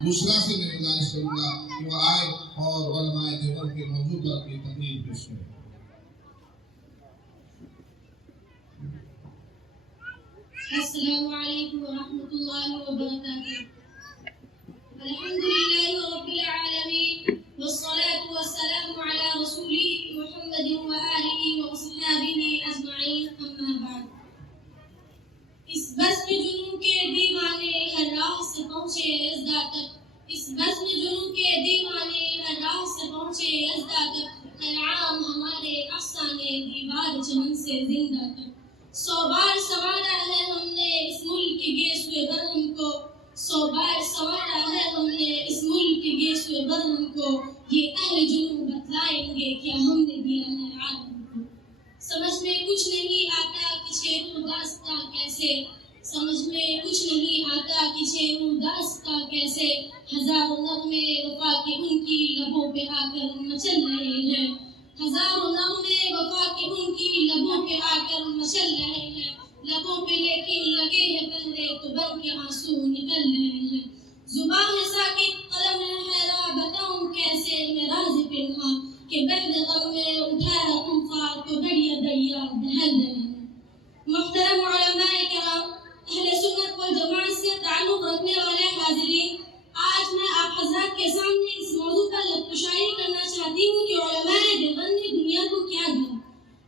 بشرا سے میں گزارش کروں گا کہ وہ آئے اور علماء دیوبند کے موضوع پر اپنی تقریر پیش کریں۔ السلام علیکم ورحمۃ اللہ وبرکاتہ۔ الحمد للہ رب العالمین والصلاة والسلام علی رسولہ محمد وآلہ وصحبہ اجمعین، اما بعد۔ اس بزم جنوں کے دیوانے ہر راہ سے پہنچے یزدہ تک، اس بزم جنوں کے دیوانے ہر راہ سے پہنچے یزدہ تک، انعام ہمارے افسانے دیوار چمن سے زندہ تک۔ 100 بار سنوارا ہے ہم نے اس ملک کے گیسوئے برہم کو، 100 بار سنوارا ہے ہم نے اس ملک کے گیسوئے برہم کو، یہ اہل جنوں بتلائیں گے کیا ہم نے دیا ہے عالم کو۔ سمجھ میں کچھ نہیں آتا کہ چھیڑوں داستہ کیسے، سمجھ میں کچھ نہیں آتا کہ چھیڑوں داستہ کیسے، ہزاروں نغمے وفا کے ان کی لبوں پہ آ کر مچل رہے ہیں، ہزاروں نغمے وفا کے ان کی لبوں پہ آ کر مچل رہے ہیں، لبوں پہ لیکن لگے ہیں پلے تو بن کے آنسو نکل رہے ہیں۔ زبان ہے ساکت قلم ہے حیرہ، بتاؤں کیسے میں راز پنہاں کہ بحر غم میں اٹھایا طوفان تو دریا دریا دہل رہے ہیں۔ محترم علماء کرام، اہل سنت والجماعت سے تعلق رکھنے والے حاضرین، آج میں آپ حضرات کے سامنے اس موضوع پر لطفشاری کرنا چاہتی ہوں کہ علماء دیوبند نے دنیا کو کیا دیا۔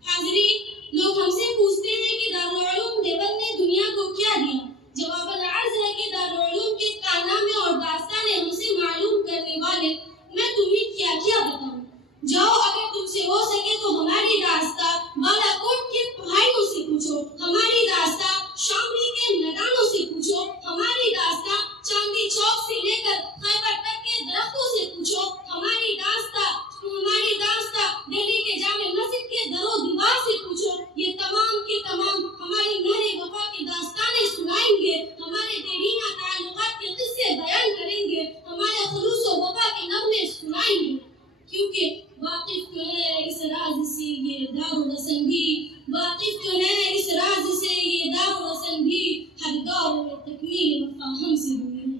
حاضرین، لوگ ہم سے پوچھتے ہیں کہ دارالعلوم دیوبند نے دنیا کو کیا دیا۔ جواباً عرض ہے کہ دارالعلوم کے کارنامے اور داستانیں ہم سے معلوم کرنے والے میں تمہیں کیا کیا بتاؤں۔ جاؤ اگر تم سے ہو سکے تو ہماری داستاں بالاکوٹ کے پہاڑیوں سے پوچھو، ہماری داستاں شاملی کے میدانوں سے پوچھو، ہماری داستاں چاندی چوک سے لے کر خیبر تک کے درختوں سے پوچھو، ہماری داستاں دہلی کے جامع مسجد کے در و دیوار سے پوچھو۔ یہ تمام کے تمام ہماری مہر وفا کی داستانیں سنائیں گے، ہمارے دیرینہ تعلقات کے قصے بیان کریں گے، ہمارے خلوص و وفا کے نغمے سنائیں گے، کیونکہ واقف تو ہے اس راز سے یہ دارالوطن بھی، واقف تو ہے اس راز سے یہ دارالوطن بھی، ہر دور میں تکمیل وفا ہم سے ہوئی ہے۔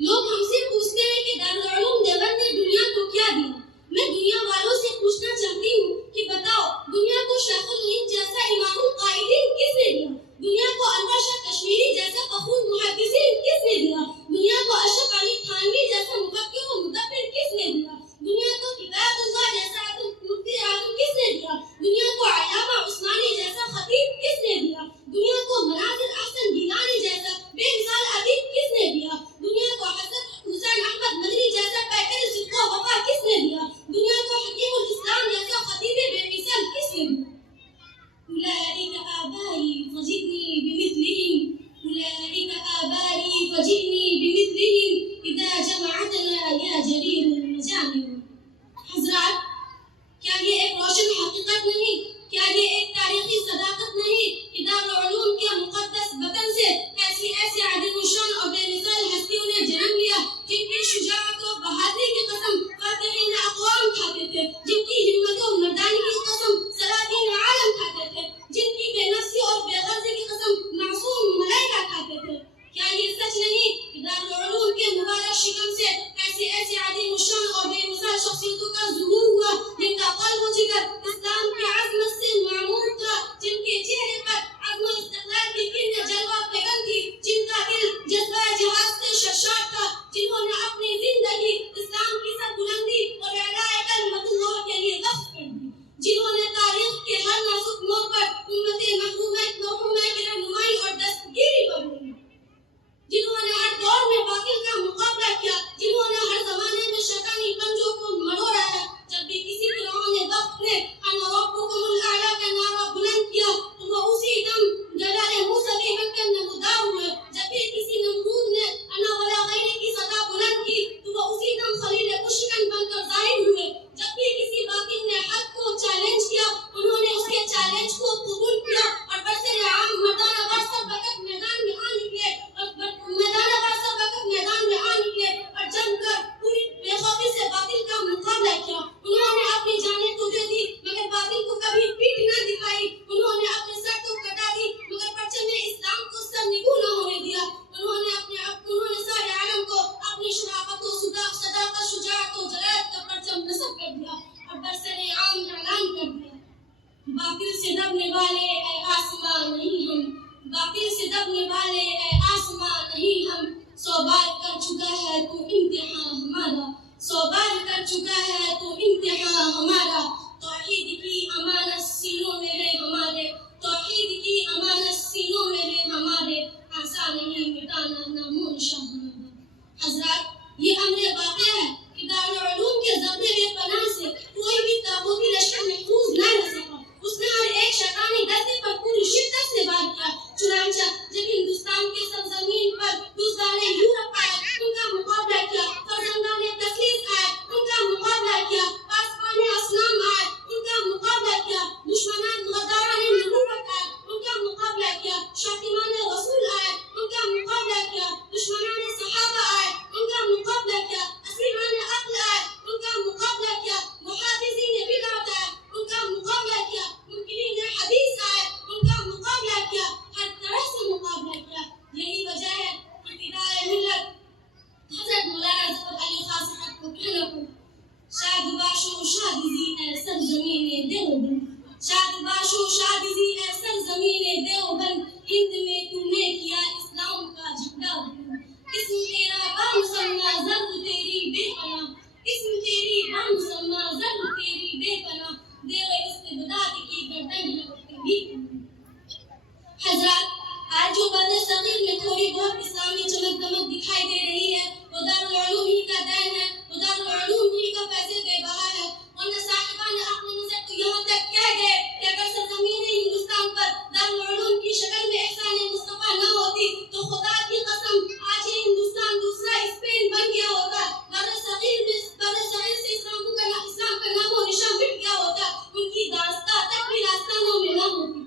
لوگ ہم سے پوچھتے ہیں کہ دارالعلوم دیوبند نے دنیا کو کیا دیا۔ میں دنیا والوں سے پوچھنا چاہتی ہوں کہ بتاؤ، دنیا کو شیخ الہند جیسا امام القائدین کس نے دیا؟ دنیا کو انور شاہ کشمیری جیسا فخور محدثین کس نے دیا؟ دنیا کو اشرف علی تھانوی جیسا مفکر و مدبر کس نے دیا؟ دنیا کو ہدایت اللہ جیسا مفتی اعظم کس نے دیا؟ دنیا کو علامہ عثمانی جیسا خطیب کس نے دیا؟ دنیا کو مناظر احسن گیلانی جیسا بے مثال ادیب کس نے دیا؟ دنیا کو حضرت حسین احمد مدنی جیسا پیکر صدق و وفا کس نے دیا؟ دنیا کو حکیم الاسلام جیسا خطیب بے مثال کس نے دیا؟ اولئک آبائی فجئنی بمثلہم، اولئک آبائی فجئنی بمثلہم اذا جمعتنا یا جریر المجامع۔ حضرات، کیا یہ ایک روشن حقیقت نہیں، کیا یہ ایک تاریخی صداقت نہیں کہ دارالعلوم کے مقدس وطن سے ایسے عظیم الشان اور بے مثال ہستیوں نے جنم لیا، جن کی شجاعت و بہادری کی قسم فاتحین اقوام کھاتے تھے، جن کی ہمت و مردانگی کی قسم سلاطین عالم کھاتے تھے، جن کی بے نفسی اور بے غرضی کی قسم معصوم ملائکہ کھاتے تھے؟ کیا یہ سچ نہیں کہ دارالعلوم کے مبارک شکم سے ایسے عظیم الشان اور بے مثال شخصیتوں کا ظہور ہوا، جن کا قلب و جگر اسلام کی عظمت سے معمور تھا، جن کے چہرے پر عزم و استقلال کی کرن جلوہ فکن تھی، جن کا دل جذبہ جہاد سے شرشار تھا، جنہوں نے اپنی زندگی اسلام کی سر بلندی اور اعلاء کلمت اللہ کے لیے وقف کر دی، جنہوں نے تاریخ کے ہر نازک موڑ پر امت مرحومہ کی رہنمائی اور دستگیری پر ہوئی، جنہوں نے ہر دور میں باطل کا مقابلہ کیا، جنہوں نے ہر زمانے میں شیطانی پنجوں کو مڑوڑا ہے۔ جب بھی کسی فرعون وقت نے انا ربکم الاعلی کا نعرہ حضرات، یہ امر واقع ہے کہ دارالعلوم کے ضربے بے پناہ سے کوئی بھی تاغوتی لشکر محفوظ نہ رہ سکا. اس نے ہر ایک شیطانی دستے پر پوری شدت سے وار کیا. چنانچہ جب ہندوستان کے سرزمین پر دوستان یورپ آئے، ان کا مقابلہ کیا. فرزندان تسلیس آئے، ان کا مقابلہ کیا. آسمان اسلام آئے، ان کا مقابلہ کیا. دشمنان غداران نبوت آئے، ان کا مقابلہ کیا. شاطمان رسول آئے، ان کا مقابلہ کیا. دشمنان صحابہ آئے، ان کا مقابلہ کیا. اسیران عقل آئے، ان کا مقابلہ کیا. محافظین بدعت آئے، ان کا مقابلہ کیا. منکرین حدیث آئے، ان کا مقابلہ کیا. ہر طرح سے مقابلہ کیا. یہی وجہ ہے کہ فدائے ملت حضرت مولانا ظفر علی خان صاحب کو کہنا پڑا، شاد باشو شادزی اے سرزمین دیوبند، شاد باشو شادزی اے سرزمین دیوبند، ہند میں تم نے کیا اسلام کا جھنڈا بلند. اسم تیرا بامسمہ ضرب تیری بے پناہ، اسم تیری بامسمہ ضرب تیری بے پناہ، دیو استبداد کی گردن لگتے بھی. حضرات، آج جو بر صغیر میں تھوڑی بہت اسلامی چمک دمک دکھائی دے رہی ہے، وہ دارالعلوم ہی کا دین ہے، وہ دارالعلوم ہی کا پیسے بے بہا ہے. ورنہ صاحبان عقل نظر تو یہاں تک کہہ گئے کہ اگر سرزمین ہندوستان پر دارالعلوم کی شکل میں احسان مصطفیٰ نہ ہوتی تو خدا کی قسم آج یہ ہندوستان دوسرا اسپین بن گیا ہوتا. بر صغیر سے اسلام کا نام و نشان مٹ گیا ہوتا. ان کی داستان تک بھی داستانوں میں نہ ہوتی.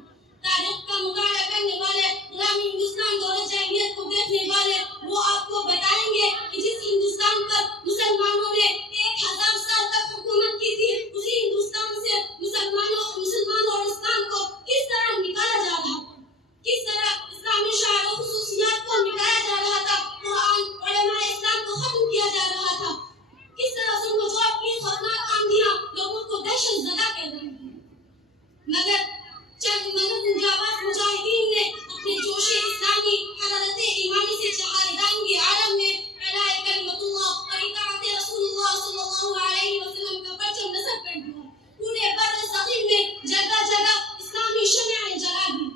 تاریخ کا مطالعہ کرنے والے، غلامی ہندوستان دور جاہلیت کو دیکھنے والے، وہ آپ کو بتائیں گے کہ جس ہندوستان پر مسلمانوں نے 1000 سال تک حکومت کی تھی، اسی ہندوستان سے مسلمان اور اسلام کو کس طرح نکالا جا رہا تھا، کس طرح اسلامی شعائر و خصوصیات کو مٹایا جا رہا تھا، قرآن علماء اسلام کو ختم کیا جا رہا تھا، کس طرح ظلم و جور کی خطرناک آندیاں لوگوں کو دہشت زدہ کر رہی تھی. مگر زندہباد مجاہدین نے اپنے جوش اسلامی حرارت ایمانی سے چہاردانگی عالم میں اعلاء کلمت اللہ اور اطاعت رسول اللہ صلی اللہ علیہ وسلم کا پرچم نصب کر دیا. پورے بر صغیر میں جگہ جگہ اسلامی شمعیں جلا دی.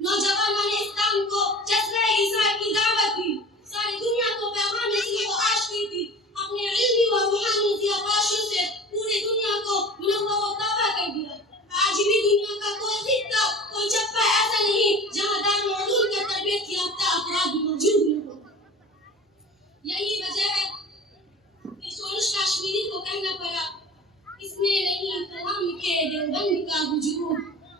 نوجوانوں نے اسلام کو جذبہ عیسیٰ کی دعوت دی. ساری دنیا کو پیغام نصیحت و عاش کی تھی. اپنے علمی و روحانی ذیاباشیوں سے پوری دنیا کو منور و تابع کر دیا. آج بھی دنیا کا کوئی خطہ، کوئی چپا ایسا نہیں جہاں دارالعلوم کا تربیت یافتہ افراد موجود نہ ہو. یہی وجہ ہے کہ سونش کاشمیری کو کہنا پڑا، اس میں نہیں کلام کے دیوبند کا وجود،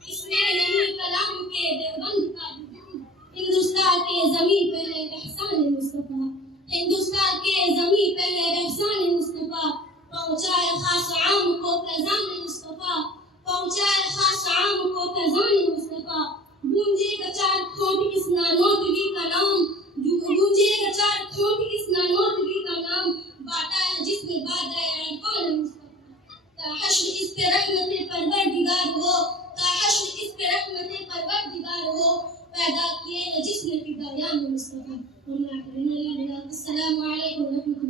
اس میں نہیں کلام کے دیوبند کا وجود. ہندوستان کے زمین پہلے احسان مصطفیٰ، ہندوستان کے زمین پہلے احسان مصطفیٰ، پہنچائے خاص عام کو فیضان مصطفیٰ، پہنچائے خاص عام کو فیضان مصطفیٰ. گونجے گا 4 کھوٹ اس نانوتگی کا نام، گونجے گا 4 کھوٹ اس نانوتگی کا نام، باٹا ہے جس نے بادہ عرفان مصطفیٰ. تا حشر اس پہ رحمت پروردگار ہو، تا حشر اس پہ رحمت پروردگار ہو، پیدا کیے ہیں جس نے فدایان مصطفیٰ. السلام علیکم ورحمۃ اللہ.